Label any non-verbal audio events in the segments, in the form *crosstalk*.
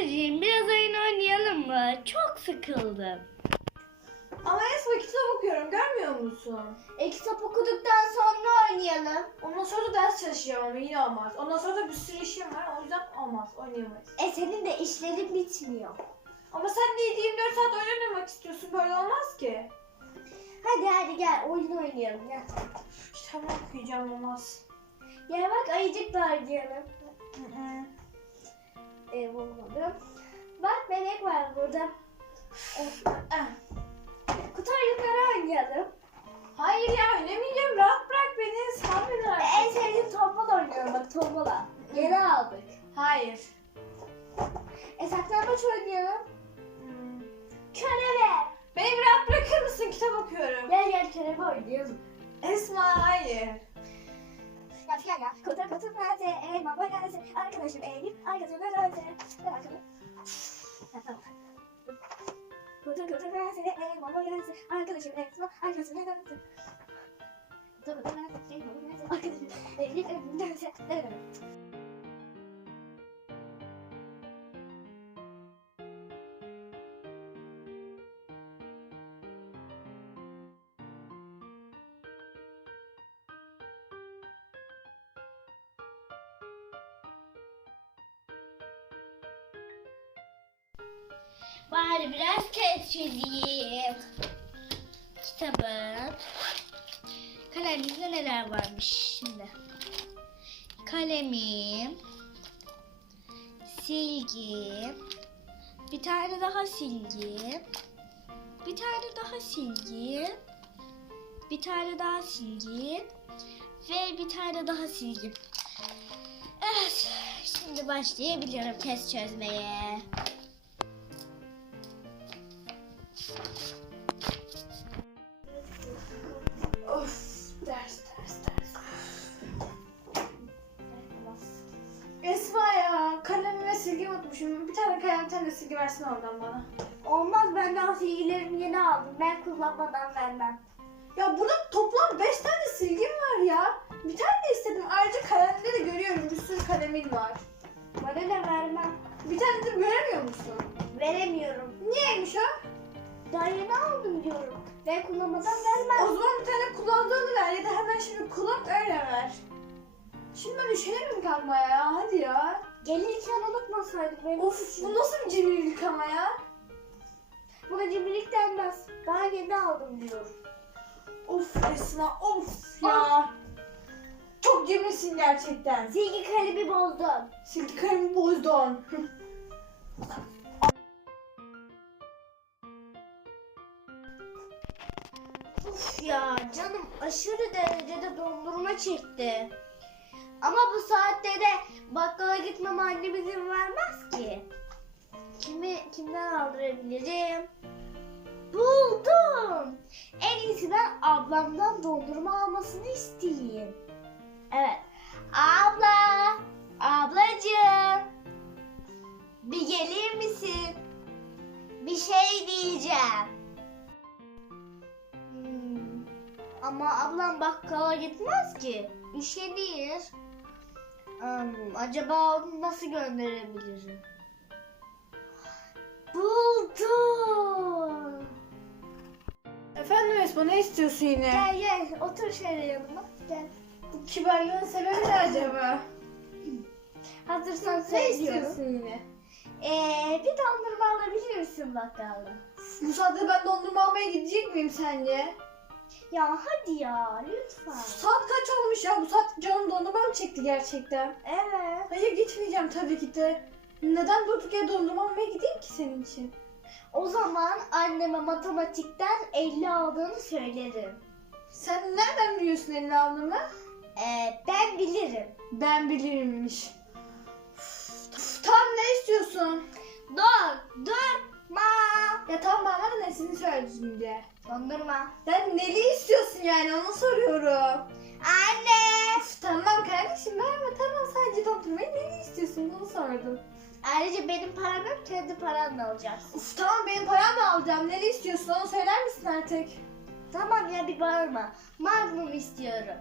Ablacığım biraz oyun oynayalım mı? Çok sıkıldım. Ama Esma kitap okuyorum görmüyor musun? E kitap okuduktan sonra oynayalım. Ondan sonra da ders çalışacağım ama yine olmaz. Ondan sonra da bir sürü işim var o yüzden olmaz oynayamayız. E senin de işlerin bitmiyor. Ama sen de 24 saat oyun oynamak istiyorsun böyle olmaz ki. Hadi hadi gel oyun oynayalım gel. Kitap okuyacağım olmaz. Gel bak ayıcıkla oynayalım. Hı hı. E bulmadım. Bak melek var burada. Kutu oyunları oynayalım. Hayır ya oynamayacağım rahat bırak beni sal beni artık. en sevdiğim tombala oynuyorum bak tombala. Yeni aldık. Hayır. E saklambaç oynayalım. Hmm. Körebe. Beni rahat bırakır mısın kitap okuyorum. Gel gel körebe oynayalım. Esma hayır. Filan ya. Kutu kutu nerede? Elma nerede? Arkadaşım Elif. Arkadaşım? Ben arkadaşım. Ha, tamam. Kutu kutu nerede? Elma nerede? Arkadaşım Esma. Arkadaşım nerede? Kutu kutu nerede? Elma nerede? Arkadaşım Elif. Elif nerede? Bari biraz test çözeyim. Kitabın. Kalemimizde neler varmış şimdi. Kalemim. Silgi. Bir tane daha silgi. Bir tane daha silgi. Bir tane daha silgi. Ve bir tane daha silgi. Evet. Şimdi başlayabilirim test çözmeye. De silgi versene oradan bana. Olmaz ben daha silgilerimi yeni aldım. Ben kullanmadan vermem. Ya burada toplam 5 tane silgim var ya. Bir tane de istedim. Ayrıca kalemde de görüyorum bir sürü kalemin var. Bana ne vermem. Bir tane de göremiyor musun? Veremiyorum. Niyeymiş o? Daha yeni aldım diyorum. Ben kullanmadan O vermem. zaman bir tane kullandığını ver ya da hemen şimdi kullan öyle ver. Şimdi ben üşenirim kalmaya ya hadi ya. Gelirken unutmasaydık benim Of bu nasıl bir cimrilik ama ya. Buna cimrilik denmez. Daha yeni aldım diyorum. Of Esma of ya. Çok cimrisin gerçekten. Silgi kalemi bozdun. Silgi kalemi bozdun. Uf ya canım aşırı derecede dondurma çekti. Ama bu saatte de bakkala gitmeme annem izin vermez ki. Kimi kimden aldırabilirim? Buldum. En iyisi ben ablamdan dondurma almasını isteyeyim. Evet. Abla, ablacığım. Bir gelir misin? Bir şey diyeceğim. Hmm. Ama ablam bakkala gitmez ki. Üşenir. Hmm, acaba onu nasıl gönderebilirim? Buldum. Efendim Esma ne istiyorsun yine? Gel gel otur şöyle yanıma. Gel. Bu kibarlığın sebebi ne acaba? Hazırsan ne istiyorsun yine? Ee, bir dondurma alabilir misin bakkalda? Bu saatte ben dondurma almaya gidecek miyim sence? Ya hadi ya lütfen. Saat kaç olmuş ya? Bu saat canım dondurma mı çekti gerçekten? Evet. Hayır gitmeyeceğim tabii ki de. Neden durduk yere dondurma almaya gideyim ki senin için? O zaman anneme matematikten 50 aldığını söylerim. Sen nereden biliyorsun elini aldığımı? Ee, ben bilirim. Ben bilirmiş. Üf, Tamam ne istiyorsun? Dur, durma. Ya tamam bana nesini söyle düzgünce. Dondurma. Sen neli istiyorsun yani onu soruyorum. Anne. Üf, tamam kardeşim verme tamam sadece dondurmayı neli istiyorsun bunu sordum. Ayrıca benim param yok, kendi paranla alacaksın. Uf tamam benim paramla alacağım neli istiyorsun onu söyler misin artık? Tamam ya bir bağırma. Magnum istiyorum.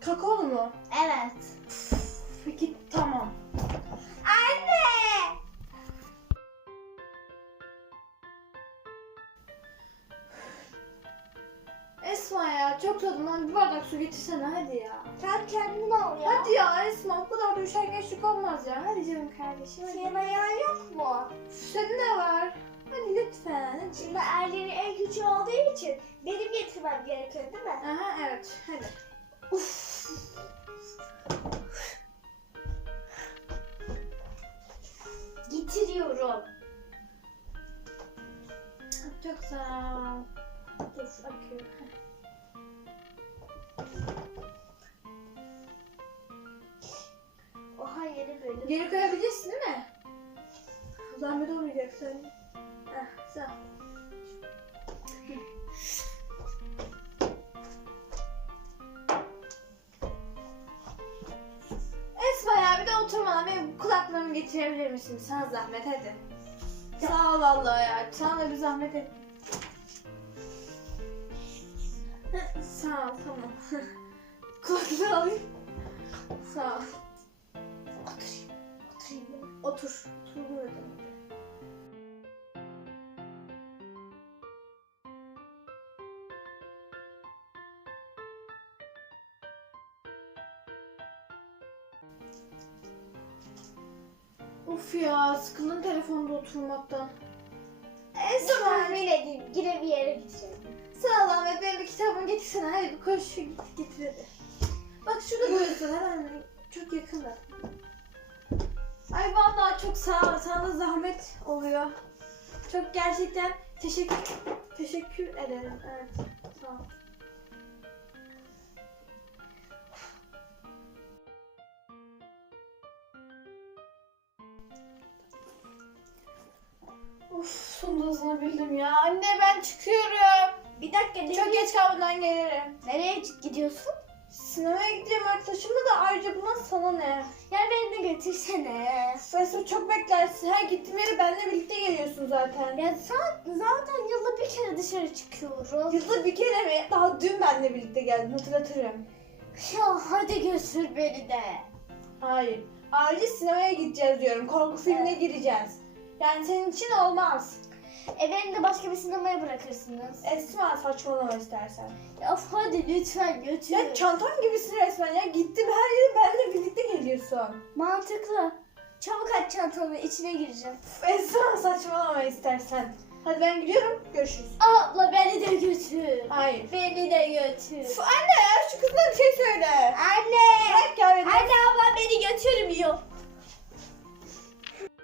Kakaolu mu? Evet. Peki tamam. Üşengeçlik olmaz ya. Hadi canım kardeşim hadi. Senin ayağın yok mu? Senin de var. Hadi lütfen. Hadi. Şimdi erlerin en küçüğü olduğu için benim getirmem gerekiyor değil mi? Aha evet hadi. Getiriyorum. Çok sağ ol. Dur akıyor. Oha yeni bölüm. Geri koyabilirsin değil mi? Zahmet olmayacak sen. Heh, sağ ol. Esma ya bir de oturmadan benim kulaklığımı getirebilir misin? Sana zahmet hadi. Sağ ol vallahi ya. Sana da bir zahmet et. Sağ ol tamam. *laughs* Kulaklığı alayım. Sağ ol. Otur. Otur burada. Uf ya sıkıldım telefonda oturmaktan. Dur tahmin edeyim. Yine bir yere gideceğim. Sağ ol Ahmet benim bir kitabımı getirsene. Hadi bir koş git getir hadi. Bak şurada duruyorsun hemen çok yakında. Çok sağ. Sana zahmet oluyor. Çok gerçekten teşekkür teşekkür ederim. Evet. Sağ ol. Uf sonunda hızlanabildim ya. Anne ben çıkıyorum. Bir dakika. Çok nereye- geç kalmadan gelirim. Nereye gidiyorsun? Sinemaya gideceğim arkadaşımla da ayrıca bundan sana ne? Ya beni de götürsene. Sen çok beklersin. Her gittiğim yere benimle birlikte geliyorsun zaten. Ya zaten, zaten yılda bir kere dışarı çıkıyoruz. Yılda bir kere mi? Daha dün benimle birlikte geldin hatırlatırım. Ya hadi götür beni de. Hayır. Ayrıca sinemaya gideceğiz diyorum. Korku filmine gireceğiz. Yani senin için olmaz. E beni de başka bir sinemaya bırakırsınız. Esma saçmalama istersen. Ya of hadi lütfen götür. Ya çantan gibisin resmen ya. Gittim her yere benimle birlikte geliyorsun. Mantıklı. Çabuk aç çantanı içine gireceğim. Esma saçmalama istersen. Hadi ben gidiyorum. Görüşürüz. Abla beni de götür. Hayır. Beni de götür. Üf, anne ya şu kızla bir şey söyle. Anne. Hep gel. Anne abla beni götürmüyor.